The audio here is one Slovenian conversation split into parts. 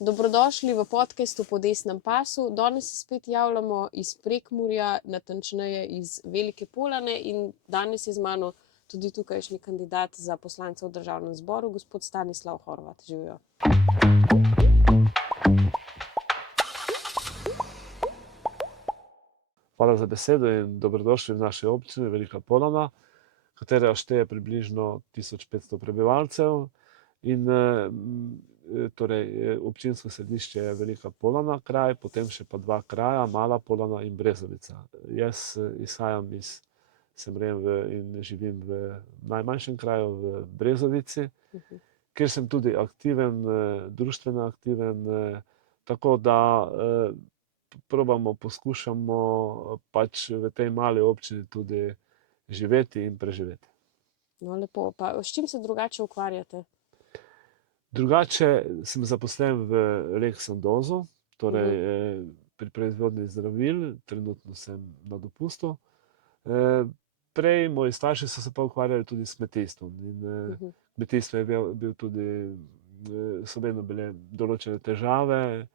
Dobrodošli v podcastu Po desnem pasu. Danes se spet javljamo iz Prekmurja, natančneje iz Velike Polane, in danes je z mano tudi tukajšnji kandidat za poslanca v Državnem zboru, gospod Stanislav Horvat. Živijo. Hvala za besedo in dobrodošli v naši občini Velika Polana, katera šteje približno 1500 prebivalcev. In torej občinsko središče je Velika Polana kraj, potem še pa dva kraja, Mala Polana in Brezovica. Jaz izhajam sem rojen in živim v najmanjšem kraju, v Brezovici, kjer sem tudi aktiven, društveno aktiven, tako da poskušamo pač v tej mali občini tudi živeti in preživeti. No, lepo. Pa s čim se drugače ukvarjate? Drugače sem zaposlen v Rex Sandozu, torej pri proizvodnji zdravil, trenutno sem na dopustu. Prej moji starši so se pa ukvarjali tudi s kmetijstvom in kmetijstvo je bil tudi, so vedno bile določene težave.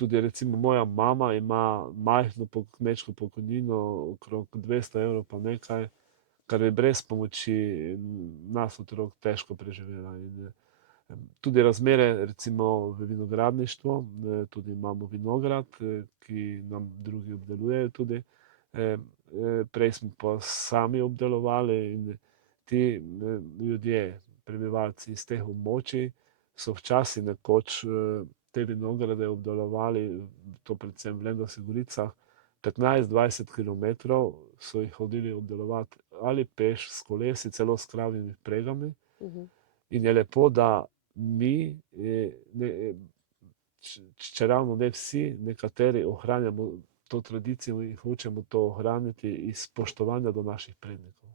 Tudi recimo moja mama ima majhno kmečko pokojnino, okrog 200 evrov pa nekaj, kar je brez pomoči nas otrok težko preživela. In tudi razmere recimo v vinogradništvu, tudi imamo vinograd, ki nam drugi obdelujejo tudi. Prej smo pa sami obdelovali in ti ljudje, prebivalci iz teh območij, so včasih nekoč te vinograde obdelovali, to predvsem v Lendavskih Goricah, 15-20 kilometrov so jih hodili obdelovati ali peš, s kolesi, celo s kravjimi vpregami. In je lepo, da mi, čeravno ne vsi, nekateri ohranjamo to tradicijo in hočemo to ohraniti iz spoštovanja do naših prednikov.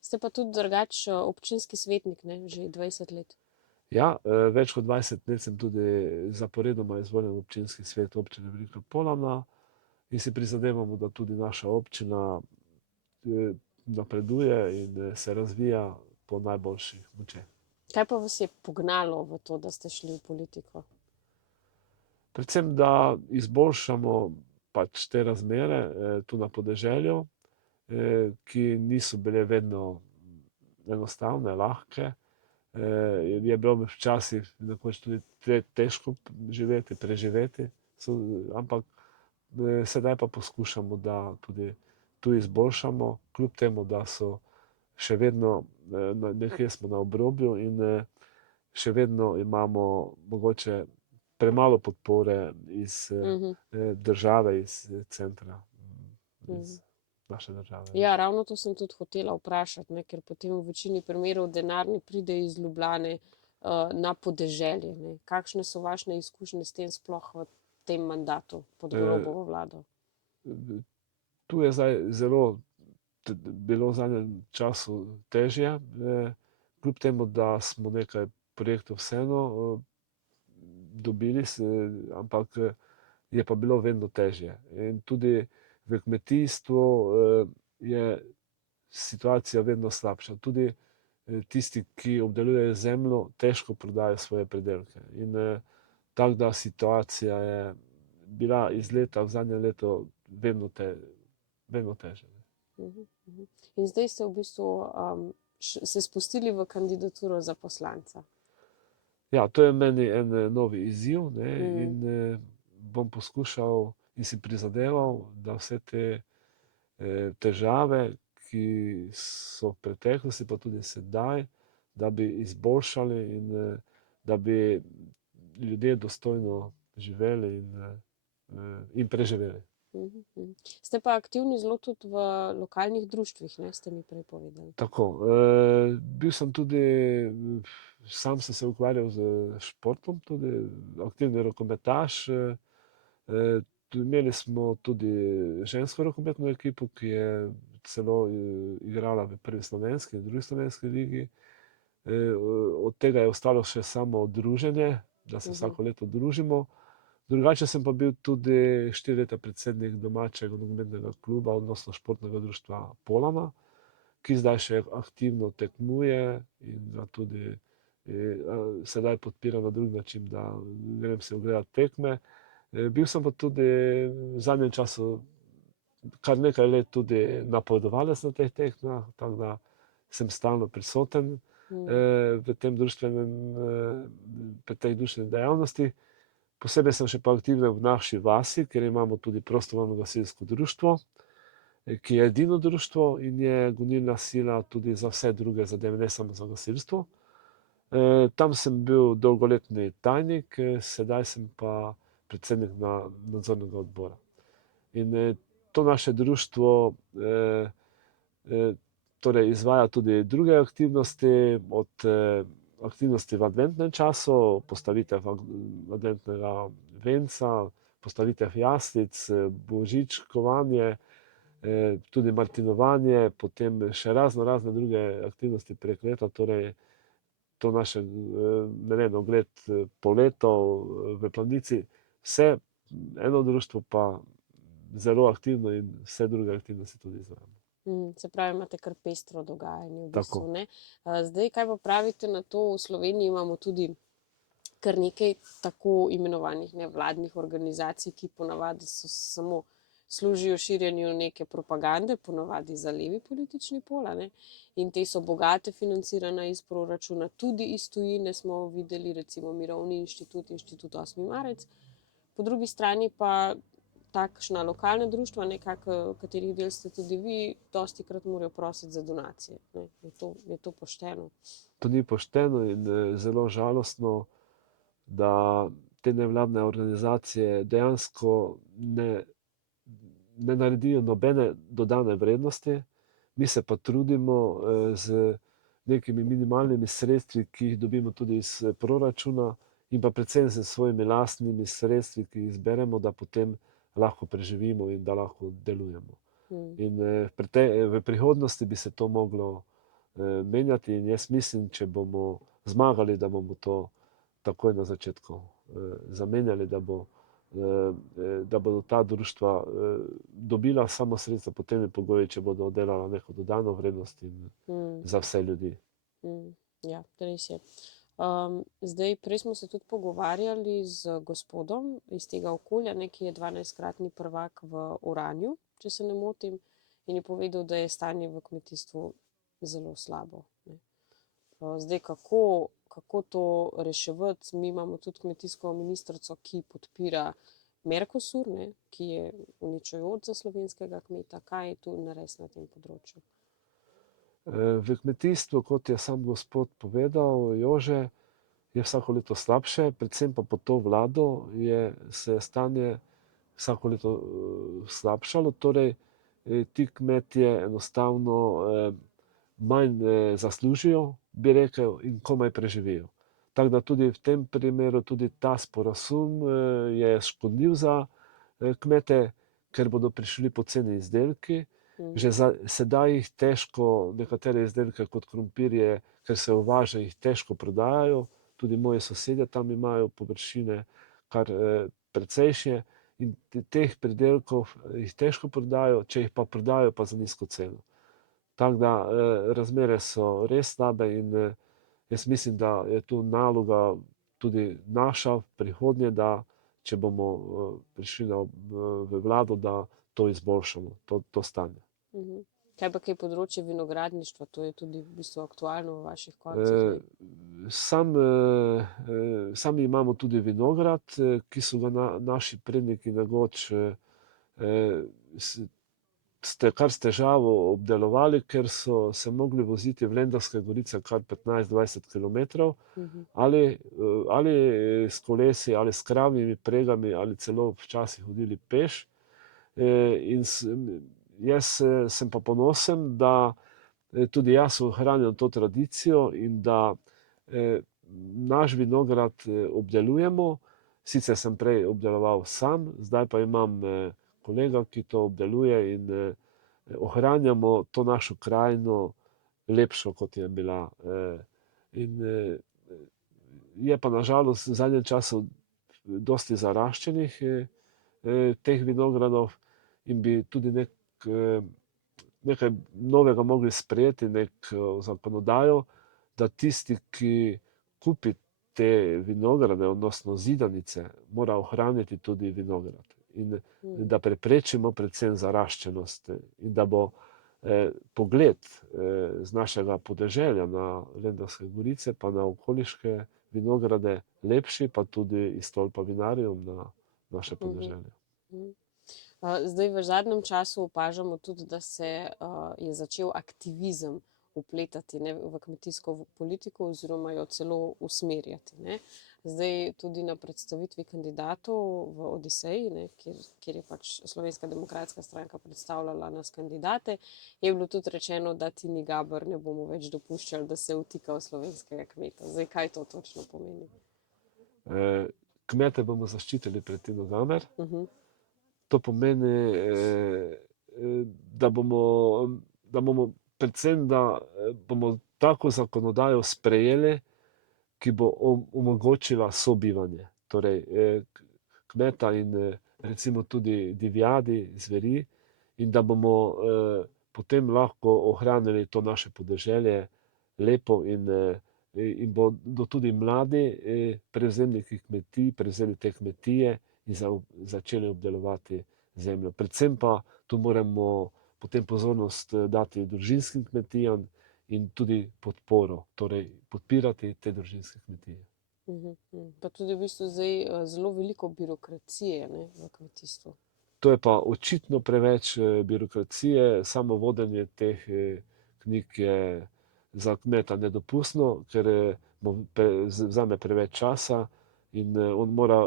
Ste pa tudi drugače občinski svetnik, ne? Že 20 let. Ja, več kot 20 let sem tudi zaporedoma izvoljen v občinski svet občine Velika Polana in si prizadevamo, da tudi naša občina napreduje in se razvija po najboljših močeh. Kaj pa vas je pognalo v to, da ste šli v politiko? Predvsem, da izboljšamo pač te razmere tu na podeželju, ki niso bile vedno enostavne, lahke. Je bilo včasih nekoč tudi težko živeti, preživeti, ampak sedaj pa poskušamo, da tudi tu izboljšamo, kljub temu, da so še vedno, nekje smo na obrobju in še vedno imamo mogoče premalo podpore iz države, iz centra, iz naše države. Ja, ravno to sem tudi hotela vprašati, ne, ker potem v večini primerov denar ne pride iz Ljubljane na podeželje, ne. Kakšne so vaše izkušnje s tem sploh v tem mandatu pod Golobovo vlado? Tu je zdaj bilo v zadnjem času težje, kljub temu, da smo nekaj projektov vseeno dobili, ampak je pa bilo vedno težje. In tudi v kmetijstvu je situacija vedno slabša. Tudi tisti, ki obdelujejo zemljo, težko prodajo svoje pridelke. In tako da situacija je bila iz leta v zadnje leto vedno težja. In zdaj ste v bistvu se spustili v kandidaturo za poslanca. Ja, to je meni en novi izziv, ne, in bom poskušal in si prizadeval, da vse te težave, ki so v preteklosti, pa tudi sedaj, da bi izboljšali in da bi ljudje dostojno živeli in preživeli. Ste pa aktivni zelo tudi v lokalnih društvih, ne, ste mi prej povedali. Tako, bil sem tudi, sam sem se ukvarjal s športom, tudi aktivni rokometaš. Imeli smo tudi žensko rokometno ekipo, ki je celo igrala v prvi slovenski in drugi slovenski ligi. Od tega je ostalo še samo druženje, da se vsako leto družimo. Drugače sem pa bil tudi 4 leta predsednik domačega nogometnega kluba, odnosno športnega društva Polana, ki zdaj še aktivno tekmuje in ga tudi sedaj podpiram na drug način, da grem si ogledati tekme. Bil sem pa tudi v zadnjem času kar nekaj let tudi napovedovalec na teh tekmah, tako da sem stalno prisoten v tem pri tej društveni dejavnosti. Posebej sem še pa aktiven v naši vasi, kjer imamo tudi prostovoljno gasilsko društvo, ki je edino društvo in je gonilna sila tudi za vse druge zadeve, ne samo za gasilstvo. Tam sem bil dolgoletni tajnik, sedaj sem pa predsednik nadzornega odbora. In to naše društvo torej izvaja tudi druge aktivnosti, od aktivnosti v adventnem času, postavitev adventnega venca, postavitev jaslic, božičkovanje, tudi martinovanje, potem še razne druge aktivnosti prek leta, torej to naše, ne vem, ogled poletov v Planici, vse eno društvo pa zelo aktivno in vse druge aktivnosti tudi izvajamo. Se pravi, imate kar pestro dogajanje v bistvu, Tako. ne? Zdaj, kaj pa pravite na to? V Sloveniji imamo tudi kar nekaj tako imenovanih nevladnih organizacij, ki ponavadi samo služijo širjenju neke propagande, ponavadi za levi politični pol, ne? In te so bogate financirane iz proračuna, tudi iz tujine smo videli, recimo Mirovni inštitut, Inštitut 8. marec. Po drugi strani pa takšna lokalna društva, katerih del ste tudi vi, dostikrat morajo prositi za donacije. Ne? Je to pošteno? To ni pošteno in zelo žalostno, da te nevladne organizacije dejansko ne naredijo nobene dodane vrednosti. Mi se pa trudimo z nekimi minimalnimi sredstvi, ki jih dobimo tudi iz proračuna, in pa predvsem s svojimi lastnimi sredstvi, ki jih zberemo, da potem lahko preživimo in da lahko delujemo. In v prihodnosti bi se to moglo menjati in jaz mislim, če bomo zmagali, da bomo to takoj na začetku zamenjali, da bodo ta društva dobila samo sredstva pod temi pogoji, če bodo delala neko dodano vrednost in za vse ljudi. Ja, res je. Zdaj, prej smo se tudi pogovarjali z gospodom iz tega okolja, ki je 12-kratni prvak v oranju, če se ne motim, in je povedal, da je stanje v kmetijstvu zelo slabo. Zdaj, kako to reševati? Mi imamo tudi kmetijsko ministrico, ki podpira Mercosur, ki je uničujoč za slovenskega kmeta. Kaj je tu narediti na tem področju? V kmetijstvu, kot je sam gospod povedal, Jože, je vsako leto slabše, predvsem pa pod to vlado se je stanje vsako leto slabšalo, torej ti kmetje enostavno manj zaslužijo, bi rekel, in komaj preživijo. Tako da tudi v tem primeru tudi ta sporazum je škodljiv za kmete, ker bodo prišli poceni izdelki. Že sedaj jih težko, nekatere izdelke kot krompirje, ker se uvaža, jih težko prodajajo. Tudi moji sosedje tam imajo površine kar precejšnje in teh pridelkov jih težko prodajo, če jih pa prodajo, pa za nizko ceno. Tako da razmere so res slabe in jaz mislim, da je tu naloga tudi naša v prihodnje, da če bomo prišli v vlado, da to izboljšamo, to stanje. Kaj pa kaj področje vinogradništva? To je tudi v bistvu aktualno v vaših koncih. Sami imamo tudi vinograd, ki so ga naši predniki nekoč kar s težavo obdelovali, ker so se mogli voziti v Lendavske gorice kar 15-20 kilometrov, ali s kolesi, ali s kravjimi pregami, ali celo včasih hodili peš. In jaz sem pa ponosen, da tudi jaz ohranjam to tradicijo in da naš vinograd obdelujemo. Sicer sem prej obdeloval sam, zdaj pa imam kolega, ki to obdeluje in ohranjamo to našo krajino lepšo, kot je bila. In je pa na žalost v zadnjem času dosti zaraščenih teh vinogradov in bi tudi nekaj novega mogli sprejeti, neko zakonodajo, da tisti, ki kupi te vinograde, odnosno zidanice, mora ohraniti tudi vinograd. In da preprečimo predvsem zaraščenost in da bo pogled z našega podeželja na Lendavske gorice pa na okoliške vinograde lepši, pa tudi iz stolpa vinarjev na naše podeželje. Zdaj v zadnjem času opažamo tudi, da se je začel aktivizem vpletati, ne, v kmetijsko politiko oziroma jo celo usmerjati. Ne. Zdaj tudi na predstavitvi kandidatov v Odiseji, ne, kjer je pač Slovenska demokratska stranka predstavljala nas kandidate, je bilo tudi rečeno, da Tini Gaber ne bomo več dopuščali, da se vtika v slovenskega kmeta. Zdaj, kaj to točno pomeni? Kmete bomo zaščitili pred Tino Gaber. To pomeni, da bomo predvsem, da bomo tako zakonodajo sprejeli, ki bo omogočila sobivanje. Torej, kmeta in recimo tudi divjadi, zveri, in da bomo potem lahko ohranili to naše podeželje lepo in bodo tudi mladi prevzemniki kmetij prevzeli te kmetije in začeli obdelovati zemljo. Predvsem pa tu moramo potem pozornost dati družinskim kmetijam in tudi podporo, torej podpirati te družinske kmetije. Pa tudi v bistvu zdaj zelo veliko birokracije, ne, v kmetijstvu. To je pa očitno preveč birokracije, samo vodenje teh knjig je za kmeta nedopustno, ker vzame preveč časa in on mora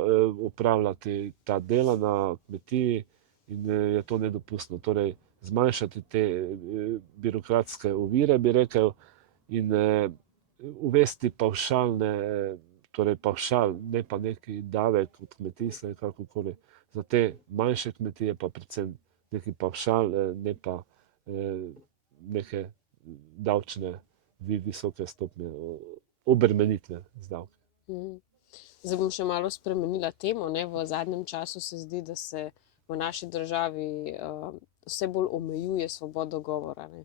opravljati ta dela na kmetiji in je to nedopustno. Torej, zmanjšati te birokratske ovire, bi rekel, in uvesti pavšalne, torej pavšal, ne pa neki davek od kmetijstva, kakokoli. Za te manjše kmetije pa predvsem neki pavšal, ne pa neke davčne visoke stopnje obremenitve z davki. Zdaj bom še malo spremenila temo, ne. V zadnjem času se zdi, da se v naši državi vse bolj omejuje svobodo govora, ne.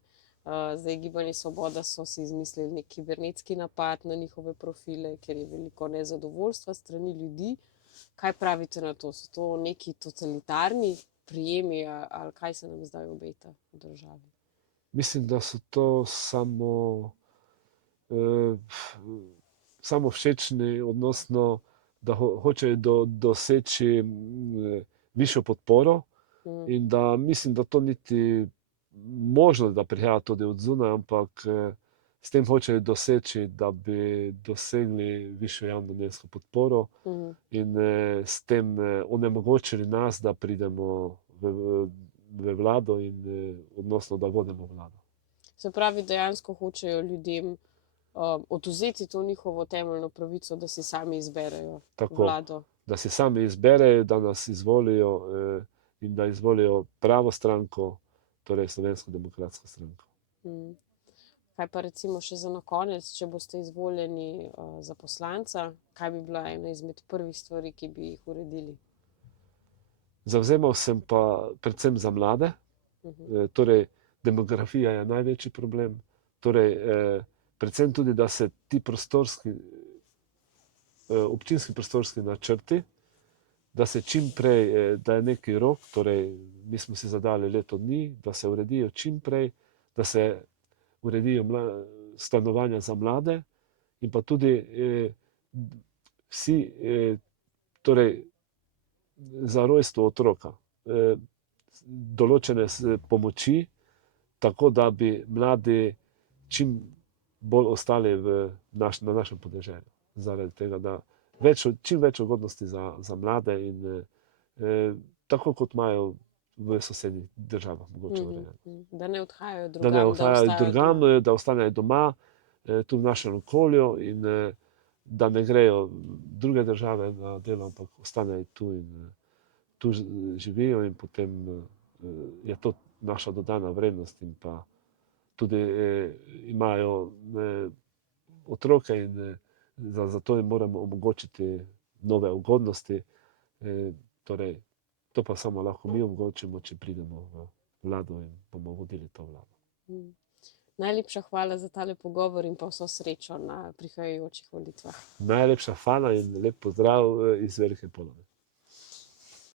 Zdaj Gibanje Svoboda so si izmislili nek kibernetski napad na njihove profile, ker je veliko nezadovoljstva strani ljudi. Kaj pravite na to? So to neki totalitarni prijemi ali kaj se nam zdaj obeta v državi? Mislim, da so to samo všečni, odnosno da hočejo doseči višjo podporo in da mislim, da to niti možno, da prihaja tudi od zunaj, ampak s tem hočejo doseči, da bi dosegli višjo javnomnenjsko podporo in s tem onemogočili nas, da pridemo v vlado in odnosno, da vodimo vlado. Se pravi, dejansko hočejo ljudem odvzeti to njihovo temeljno pravico, da si sami izberejo vlado. Da si sami izberejo, da nas izvolijo in da izvolijo pravo stranko, torej Slovensko demokratsko stranko. Kaj pa recimo še za na konec, če boste izvoljeni za poslanca, kaj bi bila ena izmed prvih stvari, ki bi jih uredili? Zavzemal sem pa predvsem za mlade, torej demografija je največji problem, torej predvsem tudi, da se ti občinski prostorski načrti, da se čim prej, da je neki rok, torej mi smo si zadali leto dni, da se uredijo čim prej, da se uredijo stanovanja za mlade in pa tudi vsi, torej za rojstvo otroka, določene pomoči, tako da bi mladi čim bolj ostali na našem podeželju. Zaradi tega, da čim več ugodnosti za mlade in tako kot imajo v sosednjih državah mogoče urejeno. Da ne odhajajo Da drugam, ne odhajajo drugam, da ostanejo doma, tu v našem okolju in da ne grejo druge države na delo, ampak ostanejo tu in tu živijo in potem je to naša dodana vrednost in pa tudi imajo otroke in zato jim moramo omogočiti nove ugodnosti. Torej, to pa samo lahko mi omogočimo, če pridemo v vlado in bomo vodili to vlado. Najlepša hvala za tale pogovor in pa vso srečo na prihajajočih volitvah. Najlepša hvala in lep pozdrav iz Velike Polone.